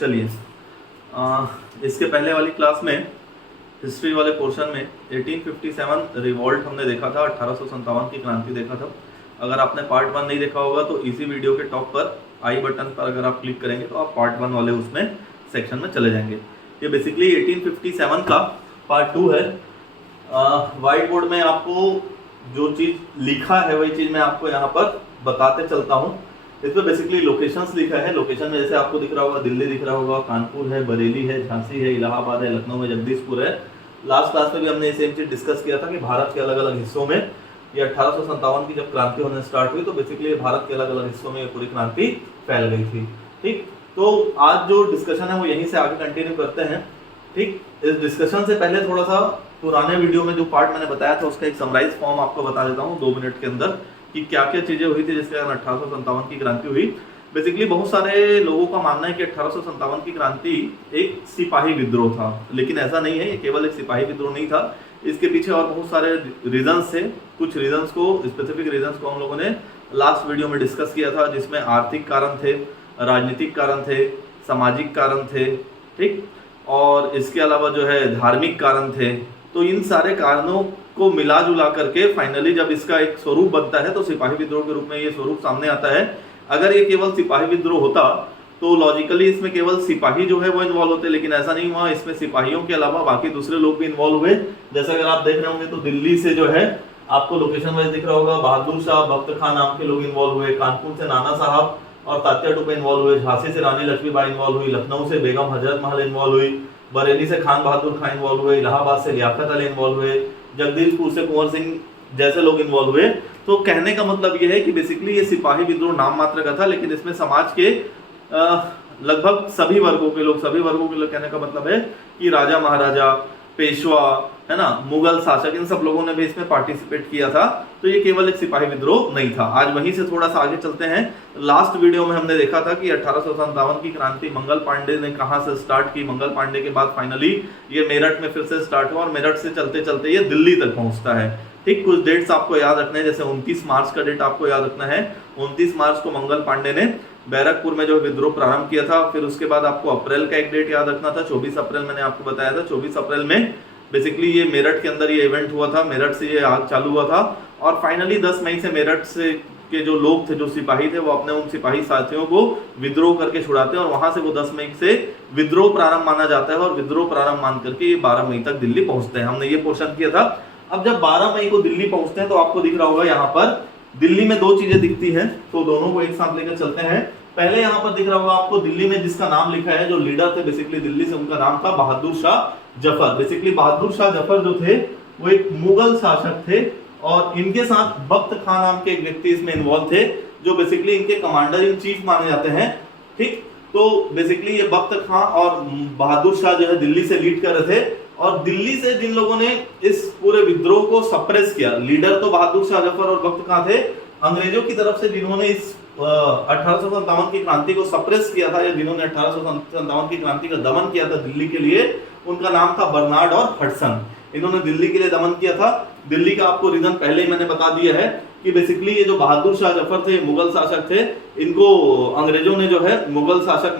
चलिए इसके पहले वाली क्लास में हिस्ट्री वाले पोर्शन में 1857 रिवॉल्ट हमने देखा था, 1857 की क्रांति देखा था। अगर आपने पार्ट 1 नहीं देखा होगा तो इसी वीडियो के टॉप पर आई बटन पर अगर आप क्लिक करेंगे तो आप पार्ट 1 वाले उसमें सेक्शन में चले जाएंगे। ये बेसिकली 1857 का पार्ट 2 है। व्हाइट बोर्ड में आपको जो चीज़ लिखा है वही चीज़ मैं आपको यहाँ पर बताते चलता हूँ। इसमें बेसिकली लोकेशंस लिखा है। लोकेशन में जैसे आपको दिख रहा होगा, दिल्ली दिख रहा होगा, कानपुर है, बरेली है, झांसी है, इलाहाबाद है, लखनऊ है, जगदीशपुर है। लास्ट क्लास में भी हमने सेम चीज डिस्कस किया था कि भारत के अलग अलग हिस्सों में ये 1857 की जब क्रांति होने स्टार्ट हुई तो बेसिकली भारत के अलग अलग हिस्सों में ये पूरी क्रांति फैल गई थी। ठीक, तो आज जो डिस्कशन है वो यहीं से आगे कंटिन्यू करते हैं। ठीक, इस डिस्कशन से पहले थोड़ा सा पुराने वीडियो में जो पार्ट मैंने बताया था उसका एक समराइज फॉर्म आपको बता देता हूँ 2 मिनट के अंदर कि क्या क्या चीजें हुई थी जिसके कारण 1857 की क्रांति हुई। बेसिकली बहुत सारे लोगों का मानना है कि 1857 की क्रांति एक सिपाही विद्रोह था, लेकिन ऐसा नहीं है। ये केवल एक सिपाही विद्रोह नहीं था, इसके पीछे और बहुत सारे रीजंस थे। कुछ रीजंस को, स्पेसिफिक रीजंस को हम लोगों ने लास्ट वीडियो में डिस्कस किया था, जिसमें आर्थिक कारण थे, राजनीतिक कारण थे, सामाजिक कारण थे, ठीक, और इसके अलावा जो है धार्मिक कारण थे। तो इन सारे कारणों को मिला जुला करके फाइनली जब इसका एक स्वरूप बनता है तो सिपाही विद्रोह के रूप में ये स्वरूप सामने आता है। अगर ये केवल सिपाही विद्रोह होता तो लॉजिकली इसमें केवल सिपाही जो है वो इन्वॉल्व होते, लेकिन ऐसा नहीं हुआ। इसमें सिपाहियों के अलावा बाकी दूसरे लोग भी इन्वॉल्व हुए। जैसे अगर आप देख रहे होंगे तो दिल्ली से जो है आपको लोकेशन वाइज दिख रहा होगा, बहादुर शाह, भक्त खान नाम के लोग इन्वॉल्व हुए। कानपुर से नाना साहब और तात्या टोपे इन्वॉल्व हुए। झांसी से रानी लक्ष्मीबाई इन्वॉल्व हुई। लखनऊ से बेगम हजरत महल इन्वॉल्व हुई। बरेली से खान बहादुर खान इन्वॉल्व हुए। इलाहाबाद से लियाकत अली इन्वॉल्व हुए। जगदीशपुर से कुंवर सिंह जैसे लोग इन्वॉल्व हुए। तो कहने का मतलब यह है कि बेसिकली ये सिपाही विद्रोह नाम मात्र का था, लेकिन इसमें समाज के लगभग सभी वर्गों के लोग कहने का मतलब है कि राजा महाराजा, पेशवा, है ना, मुगल शासक, इन सब लोगों ने भी इसमें पार्टिसिपेट किया था। तो ये केवल एक सिपाही विद्रोह नहीं था। आज वहीं से थोड़ा सा आगे चलते हैं। लास्ट वीडियो में हमने देखा था कि 1857 की क्रांति मंगल पांडे ने कहां से स्टार्ट की। मंगल पांडे के बाद फाइनली ये मेरठ में फिर से स्टार्ट हुआ और मेरठ से चलते चलते ये दिल्ली तक पहुंचता है। ठीक, कुछ डेट्स आपको याद रखने हैं। जैसे 29 मार्च का डेट आपको याद रखना है। 29 मार्च को मंगल पांडे ने बैरकपुर में जो विद्रोह प्रारंभ किया था। फिर उसके बाद आपको अप्रैल का एक डेट याद रखना था, 24 अप्रैल मैंने आपको बताया था। 24 अप्रैल में बेसिकली ये मेरठ के अंदर ये इवेंट हुआ था, मेरठ से ये आग चालू हुआ था। और फाइनली 10 मई से मेरठ से के जो लोग थे, जो सिपाही थे, वो अपने उन सिपाही साथियों को विद्रोह करके छुड़ाते हैं और वहां से वो 10 मई से विद्रोह प्रारंभ माना जाता है और विद्रोह प्रारंभ मान करके ये 12 मई तक दिल्ली पहुंचते हैं। हमने ये पोर्शन किया था। अब जब 12 मई को दिल्ली पहुंचते हैं तो आपको दिख रहा होगा यहाँ पर दिल्ली में 2 चीजें दिखती हैं, तो दोनों को एक साथ लेकर चलते हैं। पहले यहाँ पर दिख रहा होगा आपको दिल्ली में जिसका नाम लिखा है, जो लीडर थे बेसिकली दिल्ली से, उनका नाम था बहादुर शाह जफर। बेसिकली बहादुर शाह जफर जो थे वो एक मुगल शासक थे और इनके साथ बख्त खान नाम के एक व्यक्ति इसमें इन्वॉल्व थे, जो बेसिकली इनके कमांडर इन चीफ माने जाते हैं। ठीक, तो बेसिकली ये बख्त खान और बहादुर शाह जो है दिल्ली से लीड कर रहे थे और दिल्ली से जिन लोगों ने इस पूरे विद्रोह को सप्रेस किया, लीडर तो बहादुर शाह जफर और बख्त खान थे। अंग्रेजों की तरफ से जिन्होंने इस 1857 की क्रांति को सप्रेस किया था या जिन्होंने 1857 की क्रांति का दमन किया था दिल्ली के लिए, उनका नाम था बर्नार्ड और हडसन। इन्होंने दिल्ली के लिए दमन किया था। दिल्ली का आपको रीजन पहले ही मैंने बता दिया है कि बेसिकली ये जो बहादुर शाह जफर थे, मुगल शासक थे, इनको अंग्रेजों ने जो है मुगल शासक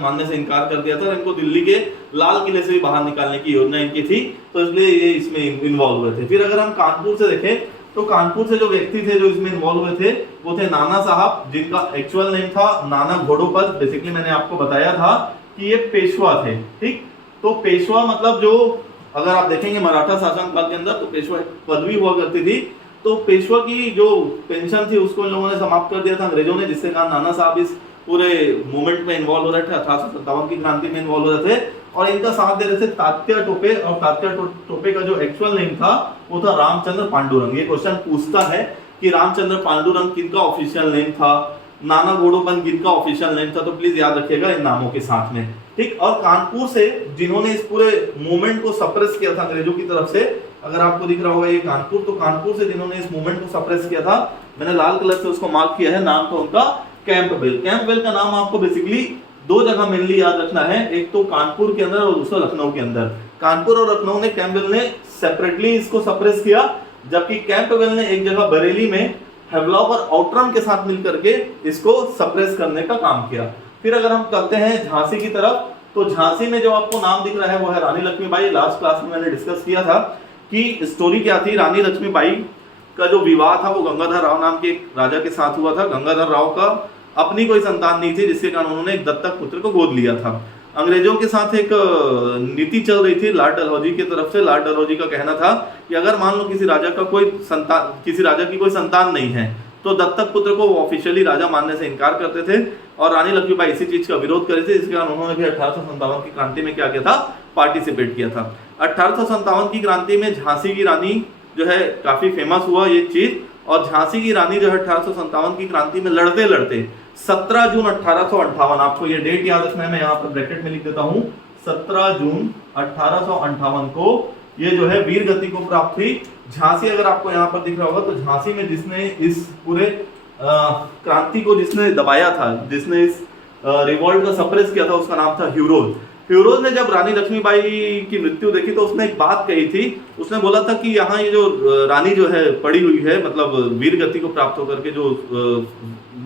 मानने से इनकार कर दिया था। इनको दिल्ली के लाल किले से भी बाहर निकालने की योजना इनकी थी, तो इसलिए ये इसमें इन्वॉल्व हुए थे। फिर अगर हम कानपुर से देखें तो कानपुर से जो व्यक्ति थे जो इसमें इन्वॉल्व हुए थे वो थे नाना साहब, जिनका एक्चुअल नेम था नाना घोड़ोपंत। बेसिकली मैंने आपको बताया था कि ये पेशवा थे। ठीक, तो पेशवा मतलब जो अगर आप देखेंगे मराठा शासन काल के अंदर तो पेशवा एक पदवी हुआ करती थी। तो पेशवा की जो पेंशन थी उसको इन लोगों ने समाप्त कर दिया था अंग्रेजों ने, जिससे कारण नाना साहब इस पूरे मूवमेंट में इन्वॉल्व हो रहे थे, 1857 की क्रांति में इन्वॉल्व हो रहे थे। और इनका साथ दे रहे थे तात्या टोपे, और तात्या टोपे का जो एक्चुअल नेम था वो था रामचंद्र पांडुरंग। ये क्वेश्चन पूछता है कि रामचंद्र पांडुरंग किनका ऑफिशियल नेम था, नाना घोड़ोपंत किनका ऑफिशियल नेम था, तो प्लीज याद रखिएगा इन नामों के साथ में। ठीक, और कानपुर से जिन्होंने इस पूरे मूवमेंट को सप्रेस किया था अंग्रेजों की तरफ से, अगर आपको दिख रहा होगा ये कानपुर, तो कानपुर से जिन्होंने इस मूवमेंट को सप्रेस किया था, मैंने लाल कलर से उसको मार्क किया है, नाम था उनका कैंपबेल। कैंपबेल का नाम आपको बेसिकली 2 जगह मेनली याद रखना है, एक तो कानपुर के अंदर और दूसरा लखनऊ के अंदर। कानपुर और लखनऊ ने कैंपबेल ने सेपरेटली इसको सप्रेस किया, जबकि कैंपबेल ने एक जगह बरेली में हेवलॉक और आउटरम के साथ मिलकर के इसको सप्रेस करने का काम किया। फिर अगर हम चलते हैं झांसी की तरफ, तो झांसी में जो आपको नाम दिख रहा है वो है रानी लक्ष्मीबाई। लास्ट क्लास में मैंने डिस्कस किया था कि स्टोरी क्या थी। रानी लक्ष्मीबाई का जो विवाह था वो गंगाधर राव नाम के एक राजा के साथ हुआ था। गंगाधर राव का अपनी कोई संतान नहीं थी, जिसके कारण उन्होंने एक दत्तक पुत्र को गोद लिया था। अंग्रेजों के साथ एक नीति चल रही थी लॉर्ड डलहौजी की तरफ से। लॉर्ड डलहौजी का कहना था कि अगर मान लो किसी राजा की कोई संतान नहीं है तो दत्तक पुत्र को वो ऑफिशियली राजा मानने से इनकार करते थे, और रानी लक्ष्मीबाई इसी चीज का विरोध कर रही थी, जिसके कारण उन्होंने भी 1857 की क्रांति में क्या किया था, पार्टिसिपेट किया था। 1857 की क्रांति में झांसी की रानी जो है काफी फेमस हुआ ये चीज, और झांसी की रानी जो है 1857 की क्रांति में लड़ते लड़ते 17 जून 1858, आपको ये डेट याद रखना है, मैं यहाँ पर ब्रैकेट में लिख देता हूँ, 17 जून 1858 को ये जो है वीर गति को प्राप्त हुई। झांसी अगर आपको यहाँ पर दिख रहा होगा तो झांसी में जिसने इस पूरे क्रांति को जिसने दबाया था, जिसने इस रिवॉल्ट का सप्रेस किया था, उसका नाम था ह्यूरोज। ह्यूरोज ने जब रानी लक्ष्मीबाई की मृत्यु देखी तो उसने एक बात कही थी। उसने बोला था कि यहाँ ये जो रानी जो है पड़ी हुई है, मतलब वीर गति को प्राप्त होकर के जो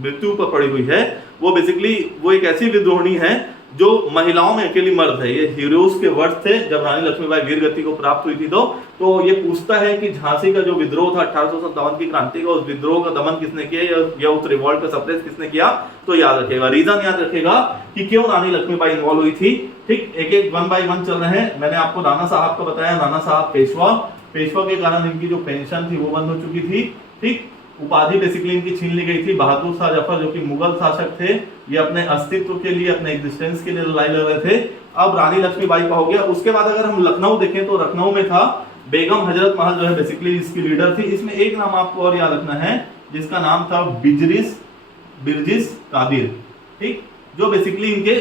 मृत्यु पर पड़ी हुई है, वो बेसिकली वो एक ऐसी विद्रोहिणी है जो महिलाओं में अकेली मर्द है। ये हीरोज के वर्ड थे जब रानी लक्ष्मीबाई वीर गति को प्राप्त हुई थी। तो ये पूछता है कि झांसी का जो विद्रोह था 1857 की क्रांति का, उस विद्रोह का दमन किसने किया या उस रिवॉल्ट का सप्रेस किसने किया, तो याद रखेगा, रीजन याद रखेगा कि क्यों रानी लक्ष्मीबाई इन्वॉल्व हुई थी। ठीक, एक एक 1 बाय 1 चल रहे हैं। मैंने आपको नाना साहब का बताया, नाना साहब पेशवा के कारण इनकी जो पेंशन थी वो बंद हो चुकी थी। ठीक, उपाधि बेसिकली इनकी छीन ली गई थी। बहादुर शाह जफर जो कि मुगल शासक थे, ये अपने अस्तित्व के लिए, अपने एग्जिस्टेंस के लिए लड़ाई लड़ रहे थे। अब रानी लक्ष्मीबाई का हो गया। उसके बाद अगर हम लखनऊ देखें तो लखनऊ में था बेगम हजरत महल जो है बेसिकली इसकी लीडर थी। इसमें एक नाम आपको और याद रखना है जिसका नाम था बिरजिस कादिर। ठीक, जो बेसिकली इनके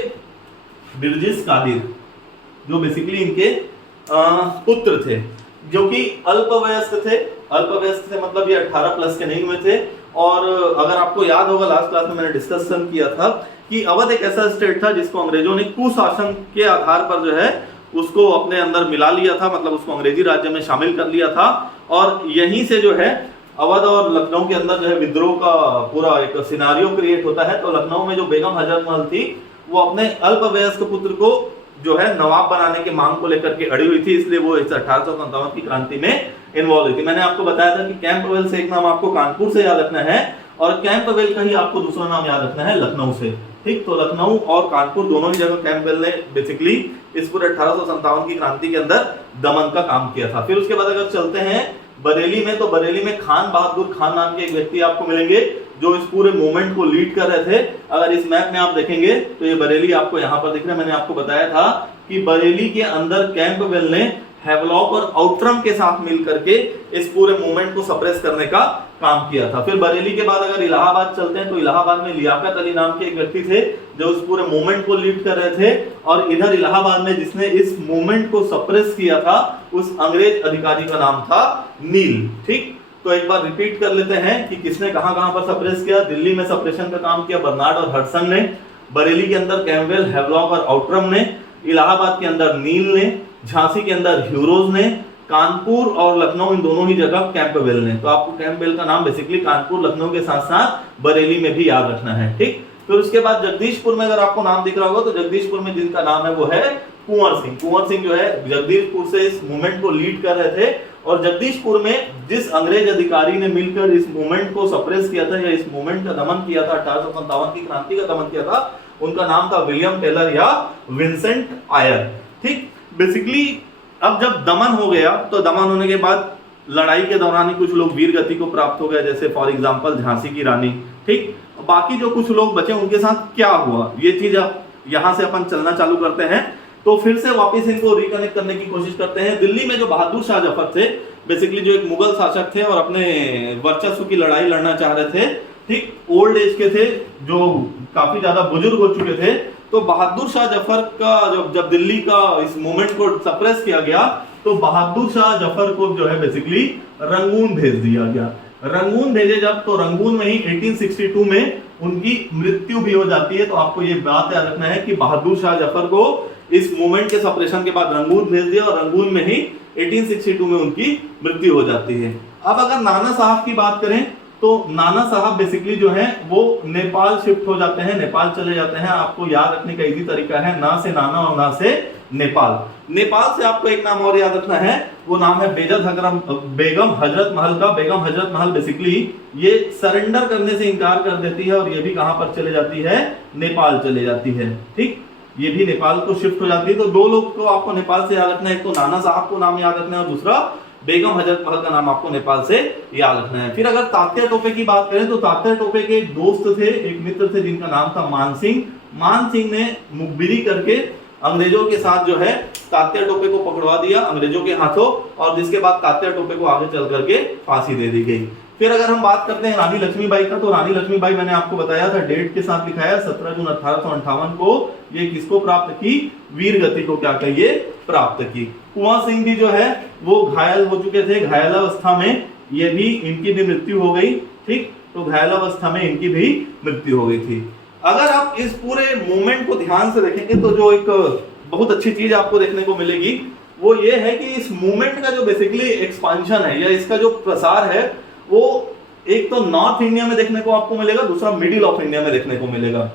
बिरजिस कादिर जो बेसिकली इनके पुत्र थे, जो कि अल्पवयस्क थे, मतलब ये 18 प्लस के नहीं हुए थे। और अगर आपको याद होगा लास्ट क्लास में मैंने डिस्कशन किया था कि अवध एक ऐसा स्टेट था जिसको अंग्रेजों ने कुशासन के आधार पर जो है उसको अपने अंदर मिला लिया था, मतलब उसको अंग्रेजी राज्य में शामिल कर लिया था। और यहीं से जो है अवध और लखनऊ के अंदर जो है विद्रोह का पूरा एक सिनारियो क्रिएट होता है। तो लखनऊ में जो बेगम हजरत महल थी वो अपने अल्पवयस्क पुत्र को जो है नवाब बनाने की मांग को लेकर के अड़ी हुई थी, इसलिए वो 1857 की क्रांति में इन्वॉल्व हुई थी। मैंने आपको बताया था कि कैंपवेल से एक नाम आपको कानपुर से याद रखना है, और कैंपवेल का ही आपको दूसरा नाम याद रखना है लखनऊ से। ठीक, तो लखनऊ और कानपुर दोनों ही जगह कैंपवेल ने बेसिकली इस पूरे 1857 की क्रांति के अंदर दमन का काम किया था। फिर उसके बाद अगर चलते हैं बरेली में, तो बरेली में खान बहादुर खान नाम के एक व्यक्ति आपको मिलेंगे जो इस पूरे मूवमेंट को लीड कर रहे थे। अगर इस मैप में आप देखेंगे तो ये बरेली आपको यहाँ पर दिख रहा है। मैंने आपको बताया था कि बरेली के अंदर कैंपवेल ने हैवलॉक और आउटरम के साथ मिल करके इस पूरे मूवमेंट को सप्रेस करने का काम किया था। फिर बरेली के बाद अगर इलाहाबाद चलते हैं तो इलाहाबाद में लियाकत अली नाम के एक व्यक्ति थे जो इस पूरे मूवमेंट को लीड कर रहे थे। और इधर इलाहाबाद में जिसने इस मूवमेंट को सप्रेस किया था उस अंग्रेज अधिकारी का नाम था नील। ठीक, तो एक बार रिपीट कर लेते हैं कि किसने कहां पर सप्रेस किया। दिल्ली में सप्रेशन का काम किया बर्नार्ड और हडसन ने, बरेली के अंदर कैंपवेल, हैवलॉक और आउटरम ने, इलाहाबाद के अंदर नील ने, झांसी के अंदर ह्यूरोज ने, कानपुर और लखनऊ इन दोनों ही जगह कैंपवेल ने। तो आपको कैंपवेल का नाम बेसिकली कानपुर लखनऊ के साथ साथ बरेली में भी याद रखना है। ठीक, फिर उसके बाद जगदीशपुर में अगर आपको नाम दिख रहा होगा तो जगदीशपुर में जिनका नाम है वो है कुंवर सिंह। कुंवर सिंह जो है जगदीशपुर से इस मूवमेंट को लीड कर रहे थे। और जगदीशपुर में जिस अंग्रेज अधिकारी ने मिलकर इस मूवमेंट को सप्रेस किया था या इस मूवमेंट का दमन किया था, 1857 की क्रांति का दमन किया था, उनका नाम था विलियम टेलर या विंसेंट आयर। ठीक, बेसिकली अब जब दमन हो गया तो दमन होने के बाद लड़ाई के दौरान ही कुछ लोग वीर गति को प्राप्त हो गए, जैसे फॉर एग्जांपल झांसी की रानी। ठीक, बाकी जो कुछ लोग बचे उनके साथ क्या हुआ, ये चीज अब यहां से अपन चलना चालू करते हैं। तो फिर से वापस इनको रिकनेक्ट करने की कोशिश करते हैं। दिल्ली में जो बहादुर शाह जफर थे, बेसिकली जो एक मुगल शासक थे और अपने वर्चस्व की लड़ाई लड़ना चाह रहे थे, ठीक, ओल्ड एज के थे, जो काफी ज्यादा बुजुर्ग हो चुके थे। तो बहादुर शाह जफर का जब दिल्ली का इस मूवमेंट को सप्रेस किया गया तो बहादुर शाह जफर को जो है बेसिकली रंगून भेज दिया गया। रंगून भेजे जब, तो रंगून में ही 1862 में उनकी मृत्यु भी हो जाती है। तो आपको ये बात याद रखना है कि बहादुर शाह जफर को इस मूवमेंट के सप्रेशन के बाद रंगून भेज दिया और रंगून में ही 1862 में उनकी मृत्यु हो जाती है। अब अगर नाना साहब की बात करें तो नाना साहब बेसिकली जो है वो नेपाल शिफ्ट हो जाते हैं, नेपाल चले जाते हैं। आपको याद रखने का इजी तरीका है, ना से नाना और ना से नेपाल। नेपाल से आपको एक नाम और याद रखना है, वो नाम है बेगम हजरत महल का। बेगम हजरत महल बेसिकली ये सरेंडर करने से इनकार कर देती है और ये भी कहां पर चले जाती है, नेपाल चले जाती है। ठीक, ये भी नेपाल को शिफ्ट हो जाती है। तो दो लोग को आपको नेपाल से याद रखना है, एक तो नाना साहब को नाम याद रखना है और दूसरा बेगम हजरत महल का नाम आपको नेपाल से याद रखना है। फिर अगर तात्या टोपे की बात करें तो तात्या टोपे के एक दोस्त थे, एक मित्र थे जिनका नाम था मान सिंह। मान सिंह ने मुखबिरी करके अंग्रेजों के साथ जो है तात्या टोपे को पकड़वा दिया अंग्रेजों के हाथों, और जिसके बाद तात्या टोपे को आगे चल करके फांसी दे दी गई। फिर अगर हम बात करते हैं रानी लक्ष्मीबाई का, तो रानी लक्ष्मीबाई मैंने आपको बताया था डेट के साथ लिखाया 17 जून 1858 को ये किसको प्राप्त की, वीर गति को क्या कहिए, प्राप्त की। कुंवर सिंह भी जो है वो घायल हो चुके थे, घायलावस्था में ये भी इनकी भी मृत्यु हो गई। ठीक, तो घायलावस्था में इनकी भी मृत्यु हो गई थी। अगर आप इस पूरे मूवमेंट को ध्यान से देखेंगे तो जो एक बहुत अच्छी चीज आपको देखने को मिलेगी वो ये है कि इस मूवमेंट का जो बेसिकली एक्सपांशन है या इसका जो प्रसार है वो एक तो नॉर्थ इंडिया में देखने को आपको मिलेगा, दूसरा मिडिल ऑफ इंडिया में देखने को मिलेगा।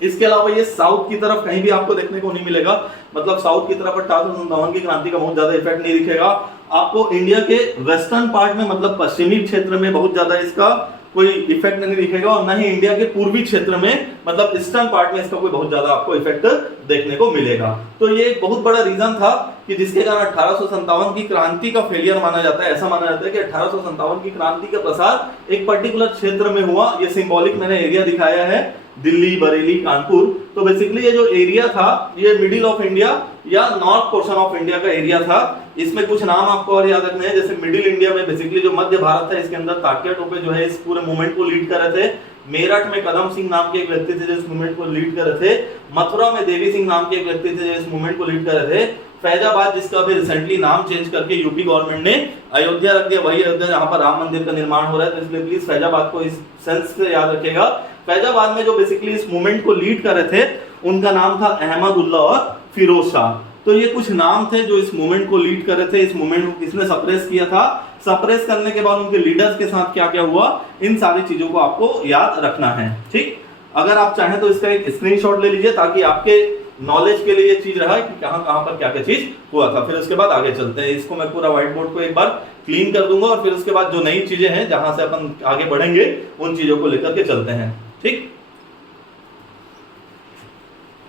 इसके अलावा ये साउथ की तरफ कहीं भी आपको देखने को नहीं मिलेगा। मतलब साउथ की तरफ 1857 की क्रांति का बहुत ज्यादा इफेक्ट नहीं दिखेगा आपको। इंडिया के वेस्टर्न पार्ट में मतलब पश्चिमी क्षेत्र में बहुत ज्यादा इसका कोई इफेक्ट नहीं दिखेगा, और ना ही इंडिया के पूर्वी क्षेत्र में मतलब ईस्टर्न पार्ट में इसका कोई बहुत ज्यादा आपको इफेक्ट देखने को मिलेगा। तो ये एक बहुत बड़ा रीजन था कि जिसके कारण 1857 की क्रांति का फेलियर माना जाता है। ऐसा माना जाता है कि 1857 की क्रांति का प्रसार एक पर्टिकुलर क्षेत्र में हुआ। ये सिंबॉलिक मैंने एरिया दिखाया है, दिल्ली, बरेली, कानपुर। तो बेसिकली ये जो एरिया था ये मिडिल ऑफ इंडिया या नॉर्थ पोर्शन ऑफ इंडिया का एरिया था। इसमें कुछ नाम आपको और याद रखने हैं, जैसे मिडिल इंडिया में बेसिकली जो मध्य भारत है इसके अंदर तात्या टोपे जो है इस पूरे मूवमेंट को लीड कर रहे थे। मेरठ में कदम सिंह नाम के एक व्यक्ति थे जो इस मूवमेंट को लीड कर रहे थे। मथुरा में देवी सिंह नाम के एक व्यक्ति थे जो इस मूवमेंट को लीड कर रहे थे। फैजाबाद, जिसका अभी रिसेंटली नाम चेंज करके यूपी गवर्नमेंट ने अयोध्या रख दिया, वही अयोध्या जहां पर राम मंदिर का निर्माण हो रहा है, तो इसलिए प्लीज फैजाबाद को इस सेंस से याद रखिएगा। फैजाबाद में जो बेसिकली इस मूवमेंट को लीड कर रहे थे उनका नाम था अहमद उल्ला और फिरोज शाह। तो ये कुछ नाम थे जो इस मूवमेंट को लीड कर रहे थे। इस मूवमेंट को किसने सप्रेस किया था, सप्रेस करने के बाद उनके लीडर्स के साथ क्या क्या हुआ, इन सारी चीजों को आपको याद रखना है। ठीक, अगर आप चाहें तो इसका एक स्क्रीनशॉट ले लीजिए ताकि आपके नॉलेज के लिए ये चीज रहा कि कहां कहां पर क्या क्या चीज हुआ था। फिर उसके बाद आगे चलते हैं। इसको मैं पूरा व्हाइट बोर्ड को एक बार क्लीन कर दूंगा और फिर उसके बाद जो नई चीजें हैं जहां से अपन आगे बढ़ेंगे उन चीजों को लेकर के चलते हैं। ठीक,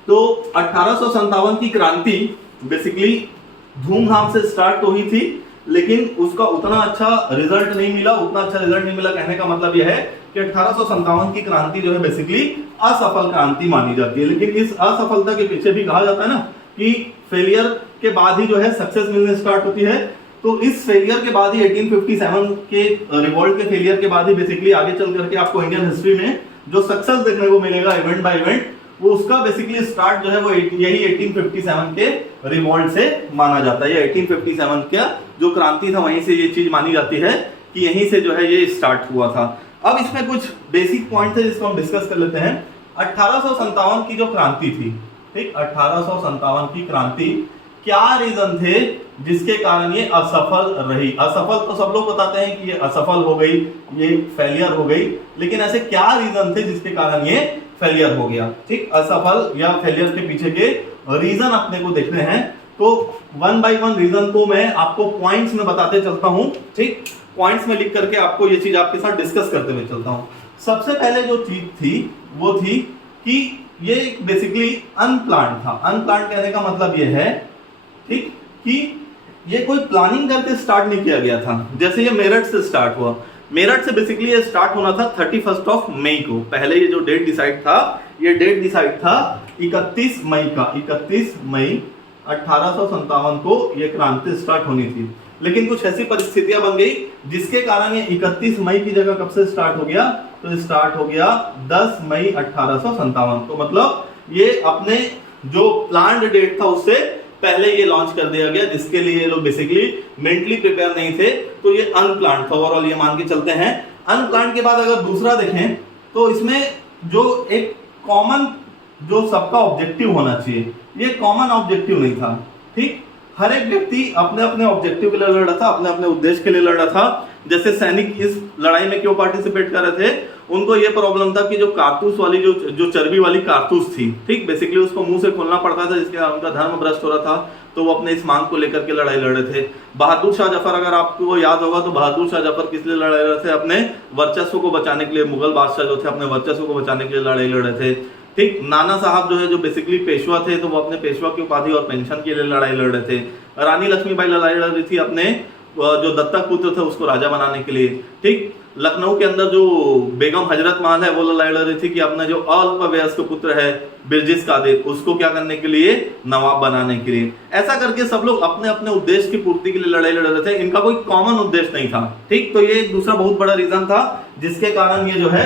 तो 1857 की क्रांति बेसिकली धूमधाम से स्टार्ट तो हुई थी, लेकिन उसका उतना अच्छा रिजल्ट नहीं मिला। उतना अच्छा रिजल्ट नहीं मिला कहने का मतलब यह है कि 1857 की क्रांति जो है बेसिकली असफल क्रांति मानी जाती है। लेकिन इस असफलता के पीछे भी कहा जाता है ना कि फेलियर के बाद ही जो है सक्सेस मिलने स्टार्ट होती है। तो इस फेलियर के बाद ही 1857 के रिवॉल्ट के फेलियर के बाद ही बेसिकली आगे चल करके आपको इंडियन हिस्ट्री में जो सक्सेस देखने को मिलेगा इवेंट बाय इवेंट, वो उसका बेसिकली स्टार्ट जो है वो यही 1857 के रिवॉल्ट से माना जाता है। 1857 का जो क्रांति था वहीं से ये चीज मानी जाती है कि यहीं से जो है ये स्टार्ट हुआ था। अब इसमें कुछ बेसिक पॉइंट है जिसको हम डिस्कस कर लेते हैं। 1857 की जो क्रांति थी, ठीक, 1857 की क्रांति, क्या रीजन थे जिसके कारण ये असफल रही। असफल तो सब लोग बताते हैं कि ये असफल हो गई, ये फेलियर हो गई, लेकिन ऐसे क्या रीजन थे जिसके कारण ये फेलियर हो गया। ठीक, असफल या फेलियर के पीछे के रीजन अपने को देखने हैं। तो वन बाय वन रीजन को मैं आपको पॉइंट्स में बताते चलता हूं। ठीक, पॉइंट्स में लिख करके आपको ये चीज आपके साथ डिस्कस करते हुए चलता हूं। सबसे पहले जो चीज थी वो थी कि ये बेसिकली अनप्लान्ड था। अनप्लान्ड कहने का मतलब ये है, ठीक, कि ये कोई प्लानिंग करके स्टार्ट नहीं किया गया था। जैसे ये मेरठ से स्टार्ट हुआ, मेरठ से बेसिकली ये स्टार्ट होना था 31 मई को। पहले ये जो डेट डिसाइड था, ये डेट डिसाइड था 31 मई का। 31 मई 1857 को ये क्रांति स्टार्ट होनी थी, लेकिन कुछ ऐसी परिस्थितियां बन गई जिसके कारण ये 31 मई की जगह कब से स्टार्ट हो गया, तो स्टार्ट हो गया 10 मई 1857। तो मतलब ये अपने जो प्लान्ड डेट था उससे पहले ये लॉन्च कर दिया गया, जिसके लिए ये लोग बेसिकली मेंटली प्रिपेयर नहीं थे। तो ये अनप्लान्ड था, ओवरऑल ये मान के चलते हैं। अनप्लान्ड के बाद अगर दूसरा देखें तो इसमें जो एक कॉमन जो सबका ऑब्जेक्टिव होना चाहिए, ये कॉमन ऑब्जेक्टिव नहीं था। ठीक, हर एक व्यक्ति अपने अपने ऑब्जेक्टिव के लिए लड़ रहा था, अपने अपने उद्देश्य के लिए लड़ रहा था। जैसे सैनिक इस लड़ाई में क्यों पार्टिसिपेट कर रहे थे, उनको ये प्रॉब्लम था कि जो कारतूस वाली जो चर्बी वाली कारतूस थी, ठीक, बेसिकली उसको मुंह से खोलना पड़ता था, जिसके उनका धर्म भ्रष्ट हो रहा था, तो वो अपने इस मांग को लेकर के लड़ाई लड़ रहे थे। बहादुर शाह जफर, अगर आपको याद होगा तो बहादुर शाह जफर किस लिए लड़ाई लड़ रहे थे, अपने वर्चस्व को बचाने के लिए, मुगल बादशाह जो थे अपने वर्चस्व को बचाने के लिए लड़ाई लड़ रहे थे, ठीक। नाना साहब जो है, जो बेसिकली पेशवा थे, तो वो अपने पेशवा की उपाधि और पेंशन के लिए लड़ाई लड़ रहे थे। रानी लक्ष्मीबाई लड़ाई लड़ रही थी अपने जो दत्तक पुत्र थे उसको राजा बनाने के लिए, ठीक। लखनऊ के अंदर जो बेगम हजरत महल है वो लड़ाई लड़ रही थी कि अपना जो अल्पवयस्क पुत्र है बिरजिस कादिर, उसको क्या करने के लिए, नवाब बनाने के लिए। ऐसा करके सब लोग अपने अपने उद्देश्य की पूर्ति के लिए लड़ाई लड़ रहे थे, इनका कोई कॉमन उद्देश्य नहीं था, ठीक। तो ये दूसरा बहुत बड़ा रीजन था जिसके कारण ये जो है,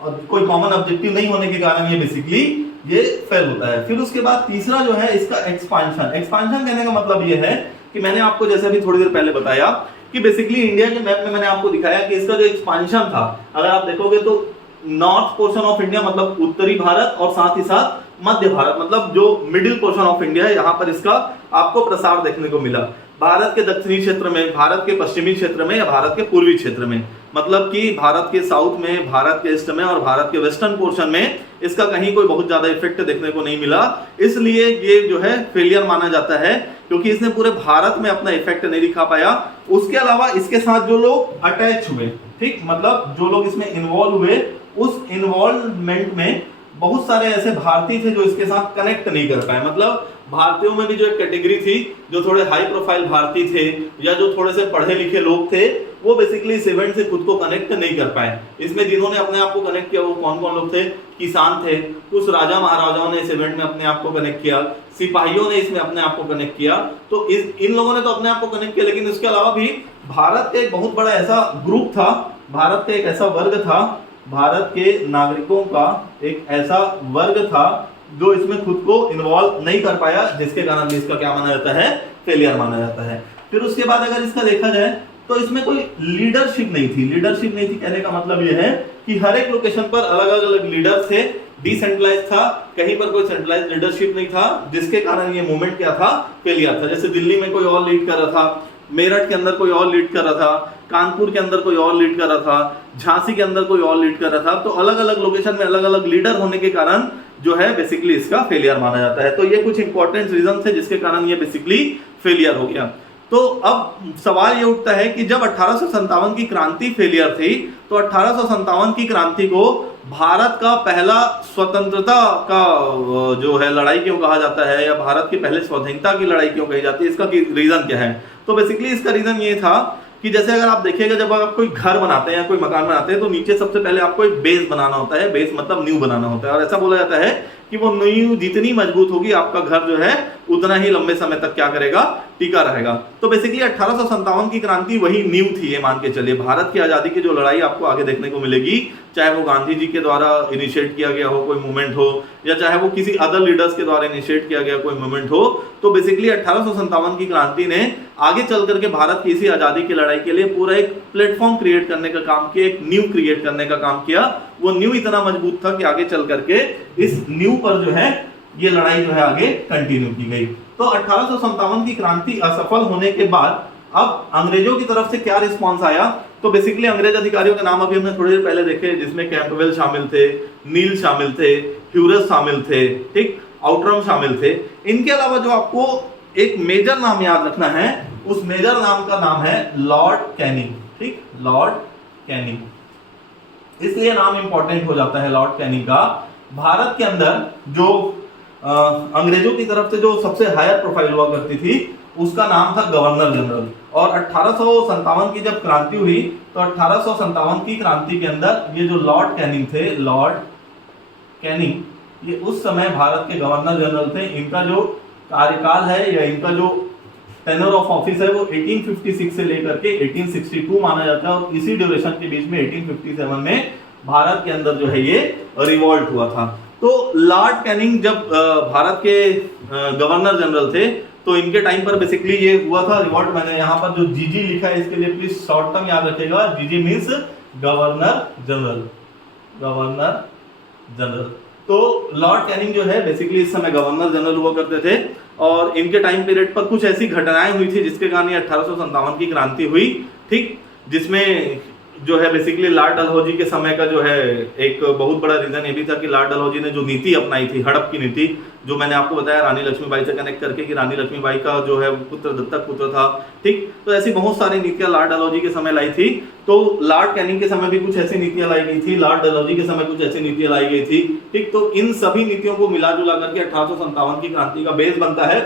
कोई कॉमन ऑब्जेक्टिव नहीं होने के कारण ये बेसिकली ये फेल होता है। फिर उसके बाद तीसरा जो है इसका एक्सपांशन। एक्सपांशन कहने का मतलब ये है कि मैंने आपको जैसे अभी थोड़ी देर पहले बताया कि बेसिकली इंडिया के मैप में मैंने आपको दिखाया कि इसका जो एक्सपांशन था, अगर आप देखोगे तो नॉर्थ पोर्शन ऑफ इंडिया मतलब उत्तरी भारत और साथ ही साथ मध्य भारत मतलब जो मिडिल पोर्शन ऑफ इंडिया है, यहाँ पर इसका आपको प्रसार देखने को मिला। भारत के दक्षिणी क्षेत्र में, भारत के पश्चिमी क्षेत्र में या भारत के पूर्वी क्षेत्र में, मतलब कि भारत के साउथ में, भारत के ईस्ट में और भारत के वेस्टर्न पोर्शन में इसका कहीं कोई बहुत ज्यादा इफेक्ट देखने को नहीं मिला। इसलिए ये जो है फेलियर माना जाता है, क्योंकि इसने पूरे भारत में अपना इफेक्ट नहीं दिखा पाया। उसके अलावा इसके साथ जो लोग अटैच हुए, ठीक, मतलब जो लोग इसमें इन्वॉल्व हुए, उस इन्वॉल्वमेंट में बहुत सारे ऐसे भारतीय थे जो इसके साथ कनेक्ट नहीं कर पाए। मतलब भारतीयों में भी जो एक कैटेगरी थी, जो थोड़े हाई प्रोफाइल भारतीय थे या जो थोड़े से पढ़े लिखे लोग थे, वो बेसिकली इस इवेंट से खुद को कनेक्ट नहीं कर पाए। इसमें जिन्होंने अपने आप को कनेक्ट किया वो कौन कौन लोग थे? किसान थे, कुछ राजा महाराजाओं ने इस इवेंट में अपने आप को कनेक्ट किया, सिपाहियों ने इसमें अपने आप को कनेक्ट किया। तो इन लोगों ने तो अपने आप को कनेक्ट किया, लेकिन इसके अलावा भी भारत का एक बहुत बड़ा ऐसा ग्रुप था, भारत का एक ऐसा वर्ग था, भारत के नागरिकों का एक ऐसा वर्ग था जो इसमें खुद को इन्वॉल्व नहीं कर पाया, जिसके कारण भी इसका क्या माना जाता है? फेलियर माना जाता है। फिर उसके बाद अगर इसका देखा जाए तो इसमें कोई लीडरशिप नहीं थी। लीडरशिप नहीं थी कहने का मतलब यह है कि हर एक लोकेशन पर अलग अलग लीडर थे, डिसेंट्रलाइज था, कहीं पर कोई सेंट्रलाइज लीडरशिप नहीं था, जिसके कारण ये मूवमेंट क्या था? फेलियर था। जैसे दिल्ली में कोई और लीड कर रहा था, मेरठ के अंदर कोई और लीड कर रहा था, कानपुर के अंदर कोई और लीड कर रहा था, झांसी के अंदर कोई और लीड कर रहा था। तो अलग अलग लोकेशन में अलग अलग लीडर होने के कारण जो है बेसिकली इसका फेलियर माना जाता है। तो ये कुछ इंपॉर्टेंट रीजन थे जिसके कारण ये बेसिकली फेलियर हो गया। तो अब सवाल ये उठता है कि जब 1857 की क्रांति फेलियर थी, तो 1857 की क्रांति को भारत का पहला स्वतंत्रता का जो है लड़ाई क्यों कहा जाता है, या भारत के पहले स्वाधीनता की लड़ाई क्यों कही जाती है? इसका रीजन क्या है? तो बेसिकली इसका रीजन ये था कि जैसे अगर आप देखिएगा, जब आप कोई घर बनाते हैं या कोई मकान बनाते हैं तो नीचे सबसे पहले आपको एक बेस बनाना होता है। बेस मतलब नींव बनाना होता है, और ऐसा बोला जाता है कि वो नींव जितनी मजबूत होगी आपका घर जो है उतना ही लंबे समय तक क्या करेगा? टिका रहेगा। तो बेसिकली 1857 की क्रांति वही नींव थी, ये मान के चलिए। भारत की आजादी की जो लड़ाई आपको आगे देखने को मिलेगी, चाहे वो गांधी जी के द्वारा इनिशिएट किया गया हो कोई मूवमेंट हो, या चाहे वो किसी अदर लीडर्स के द्वारा इनिशिएट किया गया कोई मूवमेंट हो, तो बेसिकली 1857 की क्रांति ने आगे चल करके भारत की इसी आजादी की लड़ाई के लिए पूरा एक प्लेटफॉर्म क्रिएट करने का काम किया, एक नींव क्रिएट करने का काम किया। वो नींव इतना मजबूत था कि आगे चल करके इस नींव पर जो है ये लड़ाई जो है आगे कंटिन्यू की गई। तो 1857 की क्रांति असफल होने के बाद अब अंग्रेजों की तरफ से क्या रिस्पॉन्स आया? तो बेसिकली अंग्रेज अधिकारियों के नाम अभी हमने थोड़ी देर पहले देखे, जिसमें कैंपबेल शामिल थे, नील शामिल थे, ह्यूरस शामिल थे, ठीक, आउटरम शामिल थे। इनके अलावा जो आपको एक मेजर नाम याद रखना है, उस मेजर नाम का नाम है लॉर्ड कैनिंग, ठीक, लॉर्ड कैनिंग। इसलिए नाम इंपॉर्टेंट हो जाता है लॉर्ड कैनिंग का। भारत के अंदर जो अंग्रेजों की तरफ से जो सबसे हायर प्रोफाइल हुआ करती थी उसका नाम था गवर्नर जनरल। और 1857 की जब क्रांति हुई तो 1857 की क्रांति के अंदर ये जो लॉर्ड कैनिंग थे, लॉर्ड कैनिंग, ये उस समय भारत के गवर्नर जनरल थे। इनका जो कार्यकाल है या इनका जो टेन्योर ऑफ ऑफिस है वो 1856 से लेकर के 1862 माना जाता है, और इसी ड्यूरेशन के बीच में 1857 में भारत के अंदर जो है ये रिवॉल्ट हुआ था। तो लॉर्ड कैनिंग जब भारत के गवर्नर जनरल थे तो इनके टाइम पर बेसिकली ये हुआ था रिवॉल्ट। मैंने यहाँ पर जो जीजी लिखा है इसके लिए प्लीज शॉर्ट टर्म याद रखिएगा, जीजी means governor general, governor general. तो लॉर्ड कैनिंग जो है बेसिकली इस समय गवर्नर जनरल हुआ करते थे, और इनके टाइम पीरियड पर कुछ ऐसी घटनाएं हुई थी जिसके कारण ये 1857 की क्रांति हुई, ठीक। जिसमें जो है बेसिकली लॉर्ड डलहौजी के समय का जो है एक बहुत बड़ा रीजन ये भी था कि लॉर्ड डलहौजी ने जो नीति अपनाई थी, हड़प की नीति, जो मैंने आपको बताया रानी लक्ष्मीबाई से कनेक्ट करके कि रानी लक्ष्मीबाई का जो है पुत्र दत्तक पुत्र था, ठीक। तो ऐसी बहुत सारी नीतियां लॉर्ड डलहौजी के समय लाई थी। तो लॉर्ड कैनिंग के समय भी कुछ ऐसी नीतियां लाई गई थी, लॉर्ड डलहौजी के समय कुछ ऐसी नीतियां लाई गई थी, ठीक। तो इन सभी नीतियों को मिला जुला करके 1857 की क्रांति का बेस बनता है।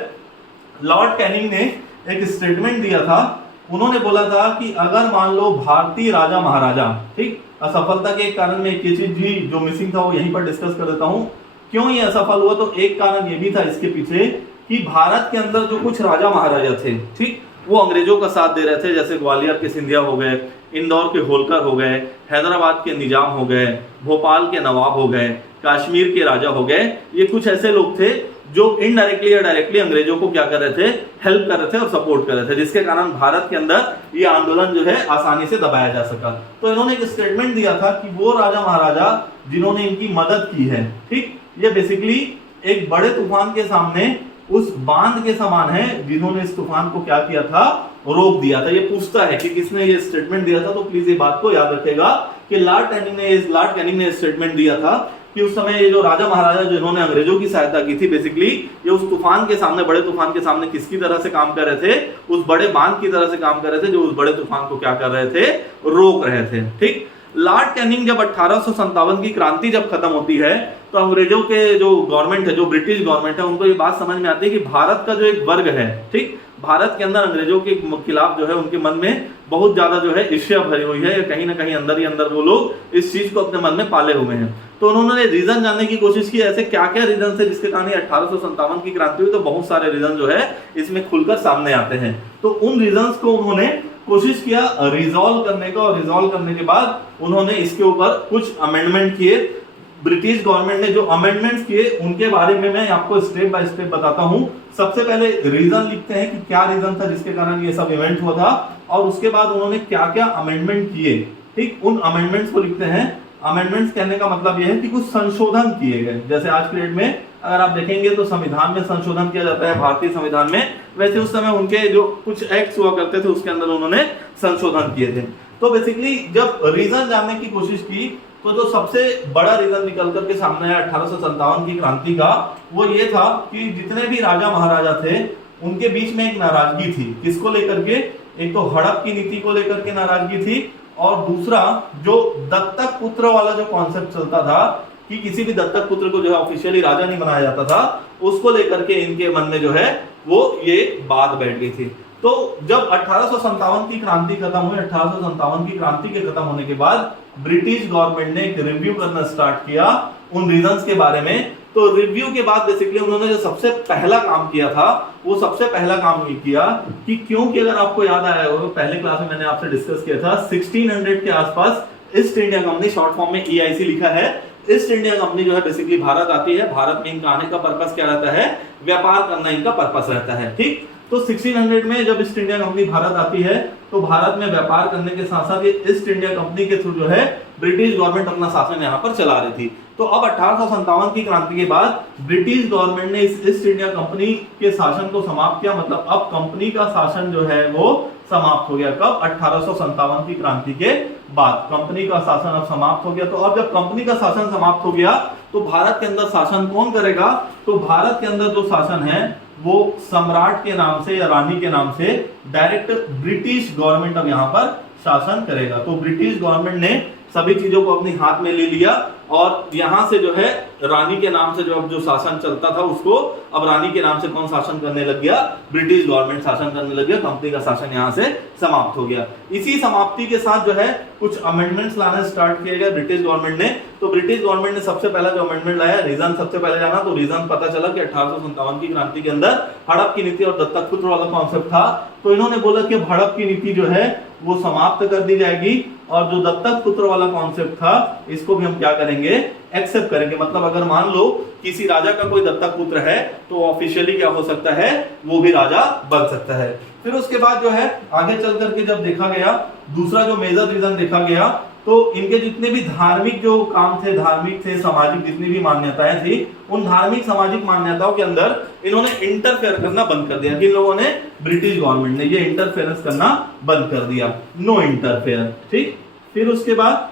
लॉर्ड कैनिंग ने एक स्टेटमेंट दिया था, उन्होंने बोला था कि अगर मान लो भारतीय राजा महाराजा, ठीक, असफलता के एक कारण में एक चीज भी जो मिसिंग था वो यहीं पर डिस्कस कर देता हूं, क्यों ये असफल हुआ। तो एक कारण ये भी था इसके पीछे कि भारत के अंदर जो कुछ राजा महाराजा थे, ठीक, वो अंग्रेजों का साथ दे रहे थे। जैसे ग्वालियर के सिंधिया हो गए, इंदौर के होलकर हो गए, हैदराबाद के निजाम हो गए, भोपाल के नवाब हो गए, कश्मीर के राजा हो गए। ये कुछ ऐसे लोग थे जो इनडायरेक्टली या डायरेक्टली अंग्रेजों को क्या कर रहे थे, हेल्प कर रहे थे और सपोर्ट कर रहे थे, जिसके कारण भारत के अंदर ये आंदोलन जो है आसानी से दबाया जा सका। तो इन्होंने एक स्टेटमेंट दिया था कि वो राजा महाराजा जिन्होंने इनकी मदद की है, ठीक, ये बेसिकली एक बड़े तूफान के सामने उस बांध के समान है जिन्होंने इस तूफान को क्या किया था, रोक दिया था। ये पूछता है कि किसने ये स्टेटमेंट दिया था, तो प्लीज ये बात को याद रखेगा कि लॉर्ड कैनिंग ने स्टेटमेंट दिया था कि उस समय ये जो राजा महाराजा जिन्होंने अंग्रेजों की सहायता की थी, बेसिकली ये उस तूफान के सामने, बड़े तूफान के सामने किसकी तरह से काम कर रहे थे, उस बड़े बांध की तरह से काम कर रहे थे जो उस बड़े तूफान को क्या कर रहे थे, रोक रहे थे, ठीक। लॉर्ड कैनिंग जब 1857 की क्रांति जब खत्म होती है तो अंग्रेजों के जो गवर्नमेंट है, जो ब्रिटिश गवर्नमेंट है, उनको ये बात समझ में आती है कि भारत का जो एक वर्ग है, ठीक, भारत के अंदर अंग्रेजों के खिलाफ जो है उनके मन में बहुत ज्यादा जो है ईर्ष्या भरी हुई है, कहीं ना कहीं अंदर ही अंदर वो लोग इस चीज को अपने मन में पाले हुए हैं। तो उन्होंने रीजन जानने की कोशिश की, ऐसे क्या क्या रीजन है जिसके कारण 1857 की क्रांति हुई। तो बहुत सारे रीजन जो है इसमें खुलकर सामने आते हैं। तो उन रीजंस को उन्होंने कोशिश किया रिजॉल्व करने का, और रिजॉल्व करने के बाद उन्होंने इसके ऊपर कुछ अमेंडमेंट किए। ब्रिटिश गवर्नमेंट ने जो अमेंडमेंट्स किए उनके बारे में मैं आपको स्टेप बाय स्टेप बताता हूं। सबसे पहले रीजन लिखते हैं कि क्या रीजन था जिसके कारण ये सब इवेंट हुआ था, और उसके बाद उन्होंने क्या क्या अमेंडमेंट किए, ठीक, उन अमेंडमेंट्स को लिखते हैं। अमेंडमेंट्स कहने का मतलब यह है कि कुछ संशोधन किए गए। जैसे आज के डेट में अगर आप देखेंगे तो संविधान में संशोधन किया जाता है, भारतीय संविधान में, वैसे उस समय उनके जो कुछ एक्ट्स हुआ करते थे उसके अंदर उन्होंने संशोधन किए थे। तो बेसिकली जब रीजन जानने की कोशिश की तो जो सबसे बड़ा रीजन निकल करके सामने आया 1857 की क्रांति का, वो ये था कि जितने भी राजा महाराजा थे उनके बीच में एक नाराजगी थी। किसको लेकर के? एक तो हड़प की नीति को लेकर के नाराजगी थी, और दूसरा जो दत्तक पुत्र वाला जो कॉन्सेप्ट चलता था कि किसी भी दत्तक पुत्र को जो है ऑफिशियली राजा नहीं बनाया जाता था, उसको लेकर के इनके मन में जो है वो ये बात बैठ गई थी। तो जब 1857 की क्रांति खत्म हुई, 1857 की क्रांति के खत्म होने के बाद ब्रिटिश गवर्नमेंट ने एक रिव्यू करना स्टार्ट किया उन रीजंस के बारे में। तो रिव्यू के बाद बेसिकली उन्होंने जो सबसे पहला काम किया था, वो सबसे पहला काम ये किया कि क्योंकि अगर आपको याद आया होगा पहले क्लास में मैंने आपसे डिस्कस किया था 1600 के आसपास east India company, short form में EIC लिखा है, ईस्ट इंडिया कंपनी जो है बेसिकली भारत आती है। भारत में इनका आने का पर्पस क्या रहता है? व्यापार करना इनका पर्पस रहता है, ठीक। तो 1600 में जब ईस्ट इंडिया कंपनी भारत आती है तो भारत में व्यापार करने के साथ साथ ये ईस्ट इंडिया कंपनी के थ्रू जो है ब्रिटिश गवर्नमेंट अपना शासन यहाँ पर चला रही थी। तो अब 1857 की क्रांति के बाद ब्रिटिश गवर्नमेंट ने इस ईस्ट इंडिया कंपनी के शासन को समाप्त किया, मतलब अब कंपनी का शासन जो है वो समाप्त हो गया। कब? 1857 की क्रांति के बाद कंपनी का शासन अब समाप्त हो गया। तो अब जब कंपनी का शासन समाप्त हो गया तो भारत के अंदर शासन कौन करेगा? तो भारत के अंदर जो शासन है वो सम्राट के नाम से या रानी के नाम से डायरेक्ट ब्रिटिश गवर्नमेंट अब यहाँ पर शासन करेगा। तो ब्रिटिश गवर्नमेंट ने सभी चीजों को अपने हाथ में ले लिया, और यहां से जो है रानी के नाम से जो शासन चलता था उसको अब रानी के नाम से कौन शासन करने लग गया? ब्रिटिश गवर्नमेंट शासन करने लग गया। कंपनी का शासन यहां से समाप्त हो गया। इसी समाप्ति के साथ जो है कुछ अमेंडमेंट्स लाने स्टार्ट किए गए ब्रिटिश गवर्नमेंट ने। तो ब्रिटिश गवर्नमेंट ने सबसे पहला जो अमेंडमेंट लाया, रीजन सबसे पहले जाना, तो रीजन पता चला कि 1857 की क्रांति के अंदर हड़प की नीति और दत्तक पुत्र वाला कॉन्सेप्ट था। तो इन्होंने बोला कि हड़प की नीति जो है वो समाप्त कर दी जाएगी, और जो दत्तक पुत्र वाला कॉन्सेप्ट था इसको भी हम क्या करेंगे? एक्सेप्ट करेंगे। मतलब अगर मान लो किसी राजा का कोई दत्तक पुत्र है तो ऑफिशियली क्या हो सकता है? वो भी राजा बन सकता है। फिर उसके बाद जो है आगे चल करके जब देखा गया, दूसरा जो मेजर रीजन देखा गया तो इनके जितने भी धार्मिक जो काम थे, धार्मिक थे, सामाजिक जितनी भी मान्यताएं थी, उन धार्मिक सामाजिक मान्यताओं के अंदर इन्होंने इंटरफेयर करना बंद कर दिया। किन लोगों ने? ब्रिटिश गवर्नमेंट ने ये इंटरफेरेंस करना बंद कर दिया, नो इंटरफेयर। ठीक, फिर उसके बाद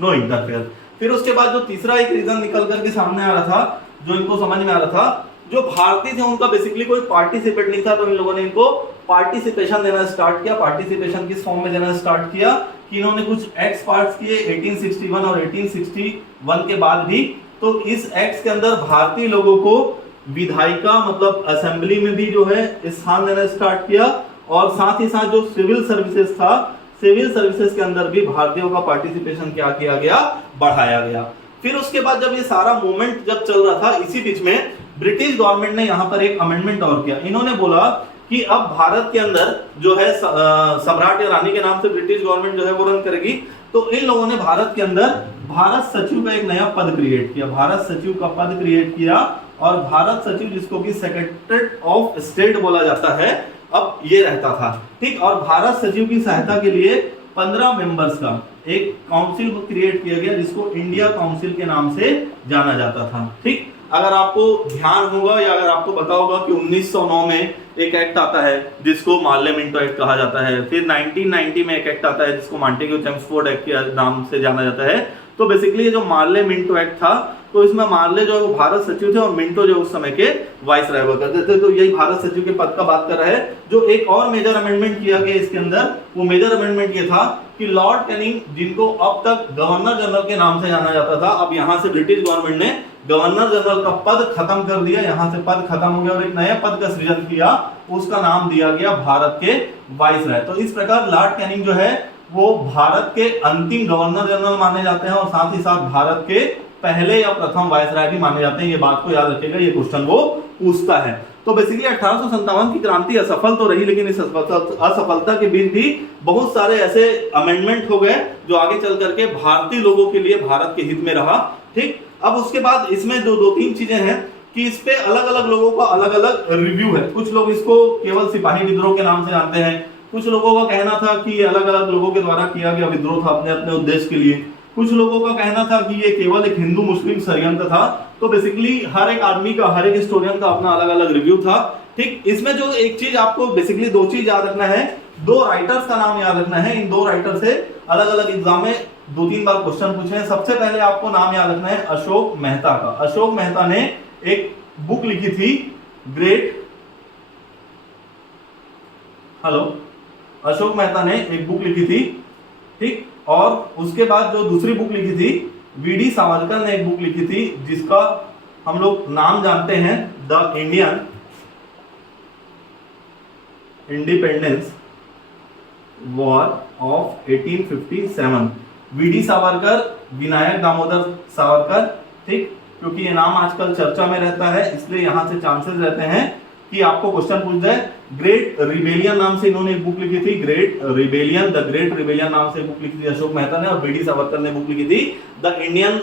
नो इंटरफेयर। फिर उसके बाद जो तीसरा एक रीजन निकल करके सामने आ रहा था, जो इनको समझ में आ रहा था, जो भारतीय थे उनका बेसिकली कोई पार्टिसिपेट नहीं था, तो इन लोगों ने इनको पार्टिसिपेशन देना स्टार्ट किया। पार्टिसिपेशन किस फॉर्म में देना स्टार्ट किया कि इन्होंने कुछ एक्ट्स पास किए 1861 और 1861 के बाद भी। तो इस एक्ट के अंदर भारतीय लोगों को विधायिका मतलब असेंबली में भी जो है स्थान देना स्टार्ट किया, और साथ ही साथ जो सिविल सर्विसेज था, सिविल सर्विसेज के अंदर भी भारतीयों का पार्टिसिपेशन क्या किया गया? बढ़ाया गया। फिर उसके बाद जब ये सारा मूवमेंट जब चल रहा था, इसी बीच में ब्रिटिश गवर्नमेंट ने यहाँ पर एक अमेंडमेंट और किया। इन्होंने बोला कि अब भारत के अंदर जो है सम्राट या रानी के नाम से ब्रिटिश गवर्नमेंट जो है वो रन करेगी। तो इन लोगों ने भारत के अंदर भारत सचिव का एक नया पद क्रिएट किया, भारत सचिव का पद क्रिएट किया, और भारत सचिव जिसको कि सेक्रेटरी ऑफ स्टेट बोला जाता है, अब ये रहता था। ठीक, और भारत सचिव की सहायता के लिए 15 मेंबर्स का एक काउंसिल क्रिएट किया गया, जिसको इंडिया काउंसिल के नाम से जाना जाता था। ठीक, अगर आपको ध्यान होगा या अगर आपको पता होगा कि 1909 में एक एक्ट आता है जिसको मार्ले मिंटो एक्ट कहा जाता है, फिर 1990 में एक एक्ट आता है जिसको मांटेग्यू चेम्सफोर्ड एक्ट के नाम से जाना जाता है। तो बेसिकली ये जो मार्ले मिंटो एक्ट था, तो इसमें मार्ले जो है वो भारत सचिव थे और मिंटो जो उस समय के वाइसराय हुआ करते थे। तो यही भारत सचिव के पद का बात कर रहा है। जो एक और मेजर अमेंडमेंट किया गया इसके अंदर, वो मेजर अमेंडमेंट ये था कि लॉर्ड कैनिंग, जिनको अब तक गवर्नर जनरल के नाम से जाना जाता था, अब यहाँ से ब्रिटिश गवर्नमेंट ने गवर्नर जनरल का पद खत्म कर दिया, यहाँ से पद खत्म हो गया और एक नए पद का सृजन किया, उसका नाम दिया गया भारत के वाइसराय। तो इस प्रकार लॉर्ड कैनिंग जो है वो भारत के अंतिम गवर्नर जनरल माने जाते हैं, और साथ ही साथ भारत के पहले या प्रथम वाइसराय भी माने जाते हैं। ये बात को याद रखिएगा, ये क्वेश्चन वो पूछता है। तो बेसिकली 1857 की क्रांति असफल तो रही, लेकिन इस असफलता के बीच भी बहुत सारे ऐसे अमेंडमेंट हो गए जो आगे चल करके भारतीय लोगों के लिए भारत के हित में रहा। ठीक, अब उसके बाद इसमें दो तीन चीजें हैं कि इस पे अलग अलग लोगों का अलग अलग रिव्यू है। कुछ लोग इसको केवल सिपाही विद्रोह के नाम से जानते हैं, कुछ लोगों का कहना था कि अलग अलग लोगों के द्वारा किया गया विद्रोह था अपने अपने उद्देश्य के लिए, कुछ लोगों का कहना था कि ये केवल एक हिंदू मुस्लिम षड्यंत्र था। तो बेसिकली हर एक आदमी का, हर एक हिस्टोरियन का अपना अलग अलग रिव्यू था। ठीक, इसमें जो एक चीज आपको बेसिकली दो चीज याद रखना है, दो राइटर्स का नाम याद रखना है। इन दो राइटर से अलग अलग एग्जाम में 2-3 बार क्वेश्चन पूछे हैं। सबसे पहले आपको नाम याद रखना है अशोक मेहता का। अशोक मेहता ने एक बुक लिखी थी अशोक मेहता ने एक बुक लिखी थी। ठीक, और उसके बाद जो दूसरी बुक लिखी थी, वीडी सावरकर ने एक बुक लिखी थी जिसका हम लोग नाम जानते हैं the Indian independence war of 1857। VD Savarkar, Vinayak Damodar Savarkar. ठीक, क्योंकि ये नाम आजकल चर्चा में रहता है, इसलिए यहां से चांसेस रहते हैं कि आपको क्वेश्चन पूछ जाए। ग्रेट रिबेलियन नाम से इन्होंने एक बुक लिखी थी, ग्रेट रिबेलियन नाम से बुक लिखी थी अशोक मेहता ने, और वीडी सावरकर ने बुक लिखी थी the Indian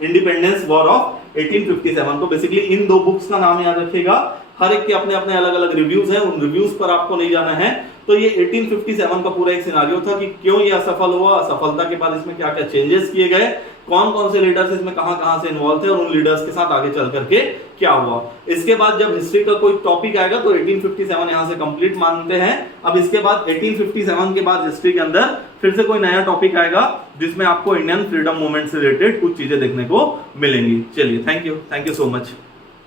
independence war of 1857। तो बेसिकली इन दो बुक्स का नाम याद रखिएगा। हर एक के अपने अपने अलग अलग रिव्यूज हैं, उन रिव्यूज पर आपको नहीं जाना है। तो ये 1857 का पूरा एक सिनारियो था कि क्यों ये असफल हुआ, असफलता के बाद इसमें क्या क्या चेंजेस किए गए, कौन कौन से लीडर्स इसमें कहां से इन्वॉल्व थे, और उन लीडर्स के साथ आगे चल करके क्या हुआ। इसके बाद जब हिस्ट्री का कोई टॉपिक आएगा तो 1857 यहां से कंप्लीट मानते हैं। अब इसके बाद 1857 के बाद हिस्ट्री के अंदर फिर से कोई नया टॉपिक आएगा जिसमें आपको इंडियन फ्रीडम मूवमेंट से रिलेटेड कुछ चीजें देखने को मिलेंगी। चलिए, थैंक यू सो मच।